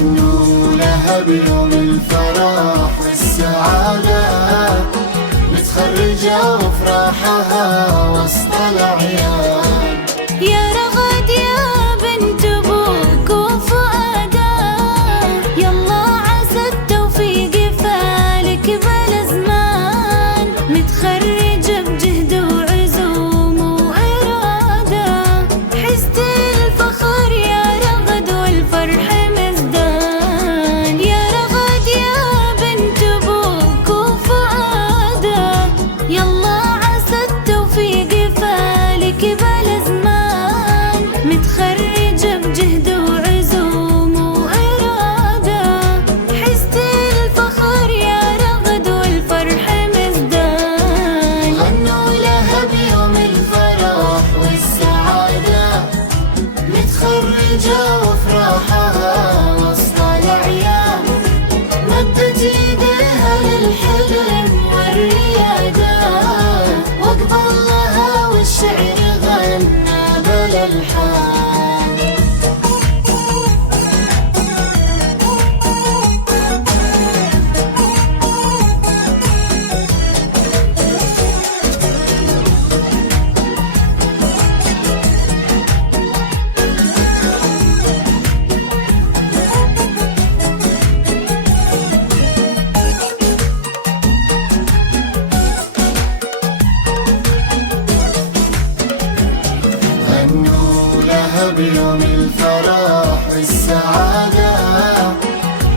غنوا لها بيوم الفرح والسعادة، متخرجة وفرحها وسط الأعياد. يا رغد يا بنت أبوك وفؤاده، يلا عسى التوفيق فالك بالأزمان، متخرجة بجهد وعزوم وإرادة، حزت الفخر يا رغد والفرح مزدان. يا رغد يا بنت أبوك وفؤاده، يلا عسى التوفيق فالك بالأزمان، متخرجة بجهد وعزوم وإرادة، حزت الفخر يا رغد والفرح مزدان. غنوا لها بيوم الفرح والسعادة، متخرجة وفرحها وسط الأعياد، مدت ايديها للحلم والريادة، واقبل لها والشعر غنى بالألحان. غنوا لها بيوم الفرح والسعادة،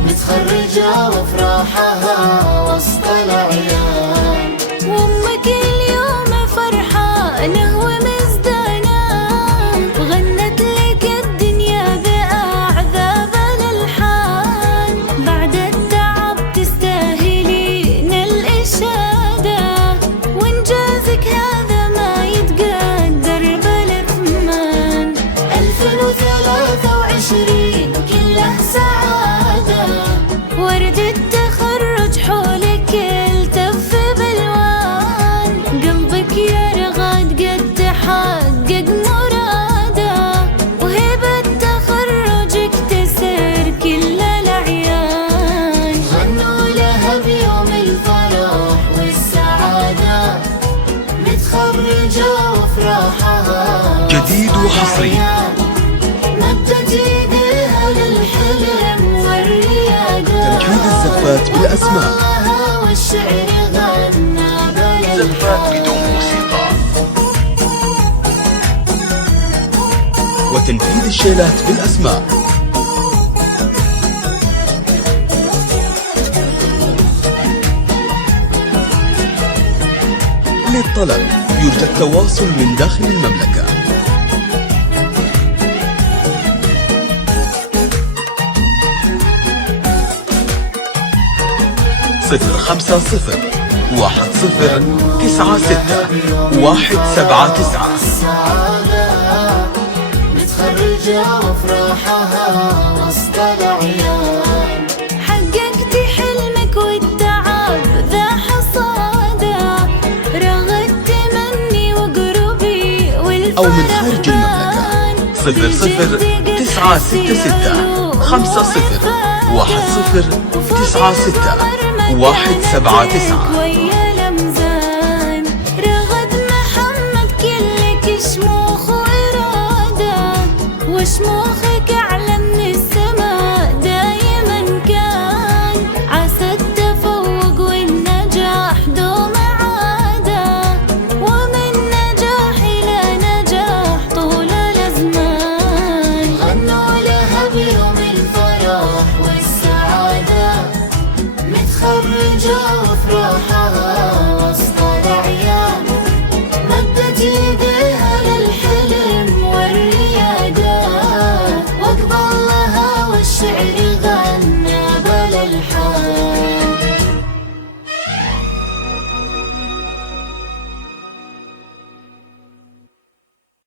متخرجة وفرحها وسط الأعياد. وأمك اليوم فرحانة ومزدانة، غنت لك الدنيا بأعذاب الألحان، بعد التعب تستاهلين الإشادة، وإنجازك هذا ما يتقدر بالأثمان. 2023 كله سعادة، ورد التخرج حولك التف بالوان، قلبك يا رغد قد تحقق مراده، وهبة تخرجك تسر كل الأعيان. غنوا لها بيوم الفرح والسعادة، متخرجة وفرحها جديد وحصري. مدت ايديها للحلم والريادة، تنفيذ الزفات بالأسماء. لها والشعر غنى زفات بالألحان. بدون موسيقى، وتنفيذ الشيلات بالأسماء. للطلب يرجى التواصل من داخل المملكة. 050 1096 179. السعادة متخرجة وفرحها وسط الأعياد، حققتي حلمك والتعب ذا حصاده، رغدت مني وقربي والفرح أو من خارج المملكة 00966 50 1096 179.